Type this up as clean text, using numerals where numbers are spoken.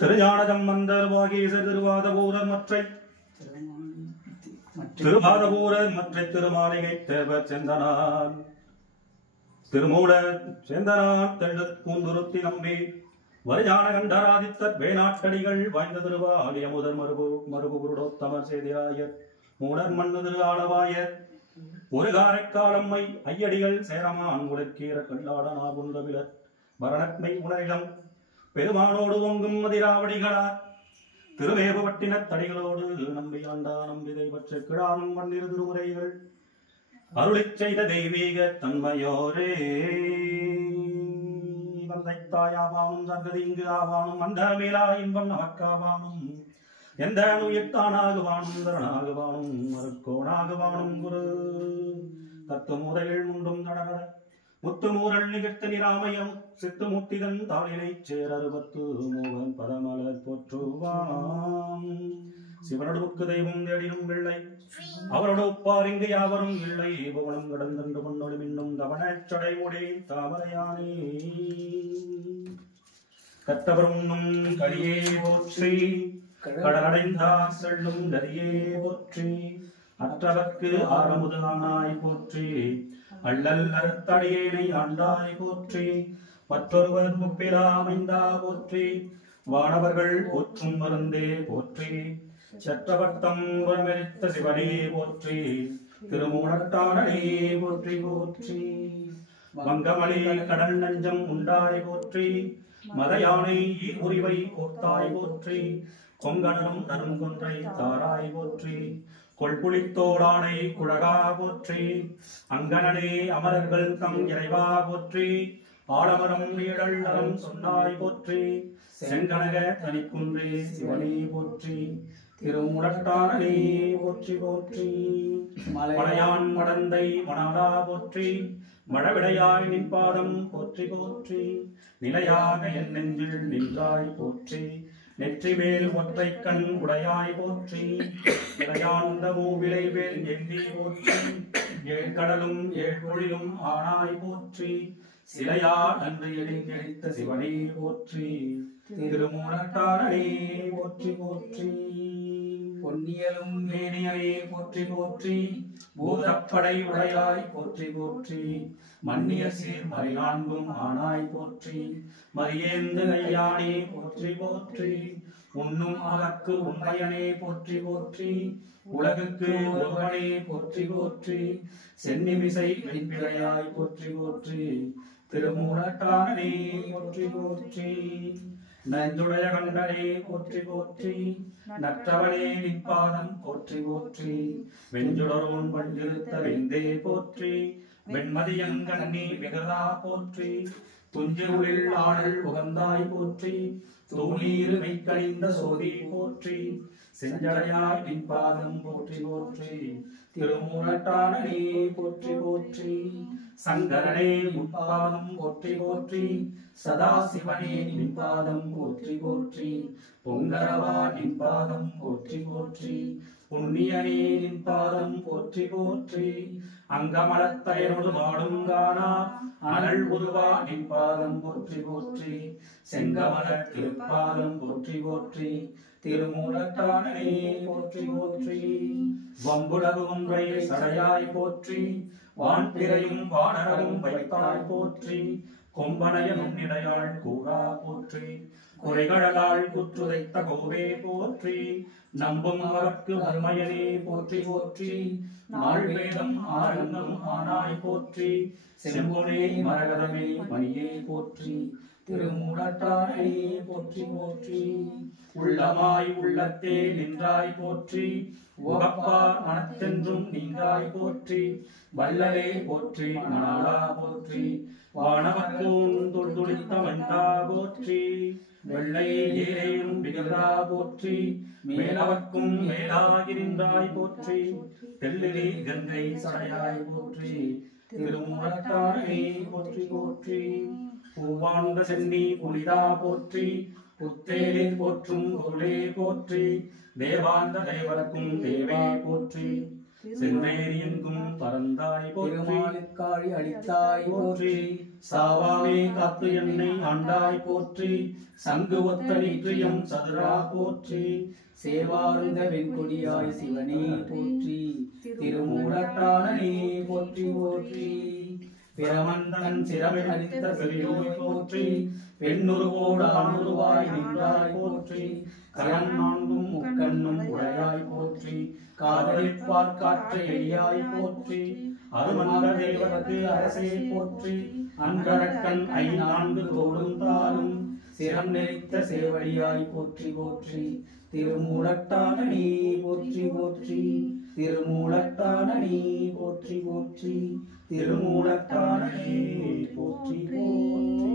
திருஞானதம் மந்தர் வாகீசர் திருவாதபூரர் மற்றை திருவாதபூரர் மற்ற திருமாளிகை தேவர் செந்தனார் திருமூலர் செந்தனார் தெள்ளு பூந்துருத்தி நம்பி வரிஞான கண்டராதித்தர் வேணாட்டடிகள் வாய்ந்த திருவாகிய முதல் மருபு குருடோத்தமர் சேதிராயர் மூடர் மண்ணு திரு ஆளவாயர் ஒரு காரைக்காலம்மை ஐயடிகள் சேரமான் உலர்கீர கல்லாடனா புந்தவிலர் மரணத்மை உணரிடம் பெருமானோடு ஒங்கும் மதிராவடிகளார் திருவேபவட்டின தடிகளோடு நம்பி ஆண்டா நம்பிதை பற்ற கிழானும் மண்ணிரு திருமுறைகள் அருளிச் செய்த தெய்வீக தன்மையோரே வந்தை தாயாவானும் சங்கதி இங்கு ஆவானும் அந்த மேலா இன்பம் நமக்காவானும் எந்த உயிர்த்தானாகுவானும் தரனாகுவானும் மறுக்கோணாகுவானும் குரு தத்து முறைகள் முண்டும் நடன முத்துமூரல் நிகழ்த்த நிராமயம் சித்து முத்திதன் தாளினை சேர் அறுபத்து மூவன் பதமலர் போற்றுவான் சிவனோடு தெய்வம் தேடினும் வெள்ளை அவரோடு ஒப்பார் இங்கு யாவரும் இல்லை புவனம் கடந்தன்று பொன்னொழி மின்னும் தவணச்சடை முடி தாமரையானே கத்தவரும் கலியே போற்றி கடலடைந்தார் செல்லும் கரியே போற்றி அற்றவர்க்கு ஆரமுதானாய் போற்றி அள்ளல் அறுத்தடியேனை ஆண்டாய் போற்றி மற்றொருவர் முப்பிலா அமைந்தா போற்றி வானவர்கள் போற்றும் மருந்தே போற்றி சற்றவர்த்தம் உரமெரித்த சிவனே போற்றி திருமூலட்டானே போற்றி போற்றி வங்கமணி கடல் நஞ்சம் உண்டாய் போற்றி மதையானை உரிவை கோத்தாய் போற்றி கொங்கணனும் நருங்கொன்றை தாராய் போற்றி கொள்புளித்தோடானை குழகா போற்றி அங்கனே அமரர்கள் தம் இறைவா போற்றி ஆலமரம் நீழல் நலம் சொன்னாய் போற்றி செங்கனக தனிக்குன்றே சிவனே போற்றி திருமுலட்டானே போற்றி போற்றி மலையான் மடந்தை மணாலா போற்றி மடவிடையாய் நின்பாதம் போற்றி போற்றி நிலையாக என் நெஞ்சில் நின்றாய் போற்றி நெற்றி மேல் ஒற்றை கண் உடையாய் போற்றி நிலையாந்த மூவிலை வேல் எந்தி போற்றி ஏழ் கடலும் ஏழ் பொழிலும் ஆனாய் போற்றி சிலையா நன்று எழிந்தெழித்த சிவனே போற்றி திருமூலட்டானே போற்றி போற்றி பொன்னியலும் மேனியவே போற்றி போற்றி பூதப்படை உடையாய் போற்றி போற்றி மன்னிய சீர் மறிநான்கும் ஆனாய் போற்றி மரியேந்து கையானே போற்றி போற்றி உண்ணும் அகக்கு உண்மையனே போற்றி போற்றி உலகுக்கு ஒருவனே போற்றி போற்றி சென்னிமிசை வெண்பிறையாய் போற்றி போற்றி திருமூலட்டானே போற்றி போற்றி நந்துடைய கண்டனே போற்றி போற்றி நற்றவனே நிற்பாதம் போற்றி போற்றி வெஞ்சுடரோன் பண்டிருத்த வெந்தே போற்றி வெண்மதியங்கண்ணி விகதா போற்றி துஞ்சிருளில் ஆடல் உகந்தாய் போற்றி தூணீரு மெய்க்கணிந்த சோதி போற்றி செஞ்சடையாய் நிற்பாதம் போற்றி போற்றி திருமூலட்டானே போற்றி போற்றி சங்கரனே முப்பாதம் போற்றி போற்றி சதா சிவனே நின்பாதம் போற்றி போற்றி பொங்கரவா நின்பாதம் போற்றி போற்றி புண்ணியனே நின்பாதம் போற்றி போற்றி அங்கமலத்தயனோடு மாடும் காணா அனல் உருவா நின்பாதம் போற்றி போற்றி செங்கமல திருப்பாதம் போற்றி போற்றி திருமூலட்டானே போற்றி போற்றி வம்புலகு ஒன்றை சடையாய் போற்றி வான்பிறையும் வானரவும் வைத்தாய் போற்றி கொம்பனைய நுண்ணிடையாள் கூறா போற்றி குறைகடலால் குற்றுதைத்த கோவே போற்றி நம்பும் அவர்க்கு உண்மையனே போற்றி போற்றி நாள் வேதம் ஆரங்கம் ஆனாய் போற்றி செம்பொனே மரகதமே மணியே போற்றி திருமூலட்டானே போற்றி போற்றி உள்ளமாய் உள்ளத்தே நின்றாய் போற்றி உகப்பார் மனத்தென்றும் நீங்காய் போற்றி வல்லலே போற்றி மணாலா போற்றி வானவர்கோன் தொல்துளித்த வந்தா போற்றி வெள்ளை ஏரையும் விகதா போற்றி மேலவர்க்கும் மேலாகிரிந்தாய் போற்றி தெல்லிலே கங்கை சடையாய் போற்றி திருமூலட்டானே போற்றி போற்றி பூவாண்ட சென்னி புனிதா போற்றி புத்தேலில் போற்றும் பொருளே போற்றி தேவாந்த தேவர்க்கும் தேவே போற்றி சென்னேரி எங்கும் பரந்தாய் போற்றி திருமாலிக்காழி அடித்தாய் போற்றி சாவாமே காத்து என்னை ஆண்டாய் போற்றி சங்கு ஒத்த நீற்றியம் சதுரா போற்றி சேவார்ந்த வெண்கொடியாய் சிவனே போற்றி திருமூலட்டானே போற்றி போற்றி பிரமந்தன் சிறமை அளித்த பெரியோய் போற்றி பெண்ணுருவோடு அணுருவாய் நின்றாய் போற்றி கரண் நான்கும் முக்கண்ணும் உடையாய் போற்றி காதலிப்பார் காற்றை எளியாய் போற்றி அருமந்த தேவருக்கு அரசே போற்றி அன்றரக்கன் ஐநான்கு தோடும் தாரும் சிரம் நெறித்த சேவடியாய் போற்றி போற்றி திருமூலட்டானே போற்றி போற்றி திருமூலட்டானே போற்றி போற்றி திருமூலட்டானே போற்றி போற்றி.